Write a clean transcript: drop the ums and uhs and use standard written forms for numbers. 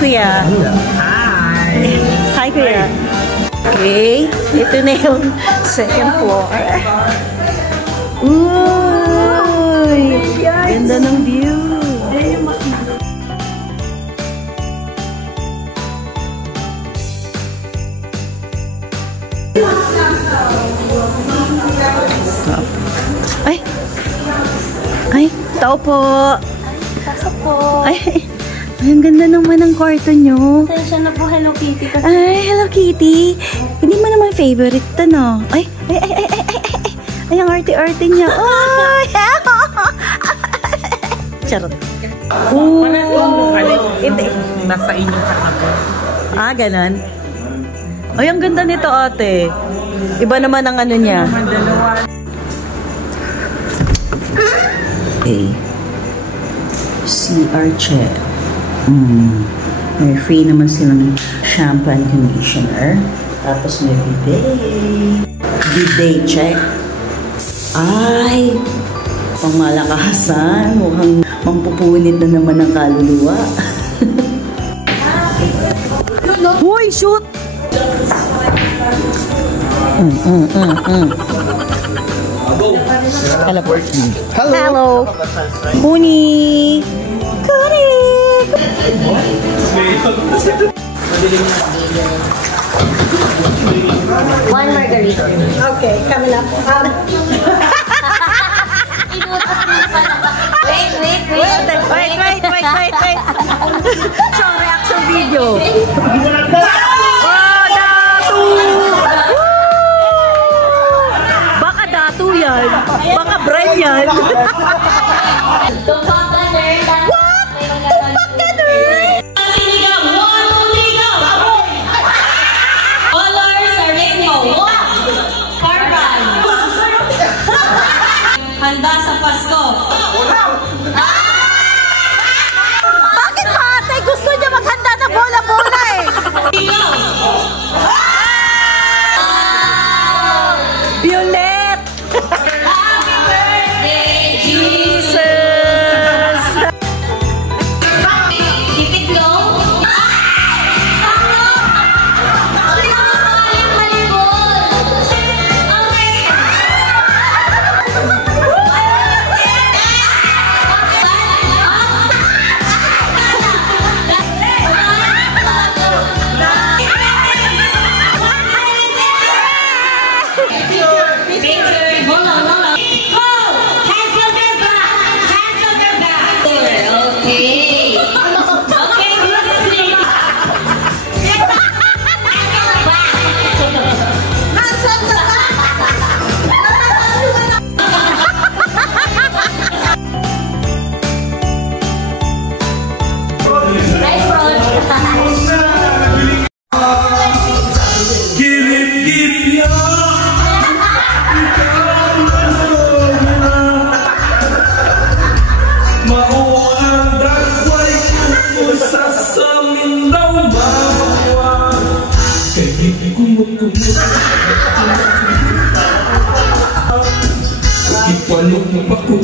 Kuya. Hi! Hi, Kuya. Okay, ito na yung second floor. Uy! Ganda ng view. Ay! Ay, tao po! Pasok po. Ay, ang ganda naman ng kwarto nyo. Pasensya na po, Hello Kitty. Kasi Ay, Hello Kitty. Hindi mo naman favorite to, no? Ay, ay, ay, ay, ay, ay, ay. Ay, ang arte-arte niya. Ay! Charot. Ooh. Hindi. Nasa inyong kakabot. Ah, ganon. Ay, ang ganda nito, ate. Iba naman ang ano niya. Okay. CR chair. May free naman silang shampoo and conditioner. Tapos may bidet. Bidet check. Ay! Pangmalakasan. Mukhang mampupunit na naman ang kaluluwa. Hoy, shoot! Hello. Hello. Kuni. Kuni. one margarita. Okay, coming up. Wait. So, reaction video. Baka datu yan. Baka brand yan. Tumpak ka, nerd. What? Tumpak ka, nerd? Sinigang, one, tuligang. Colors are rainbow. One. Carbon. Handa sa Pasko. Bakit ba ate? Gusto niya maghanda ng bola-bola eh. Ikaw. Violet! Happy birthday, Jesus. Keep it low. Ipalok mo pa ko.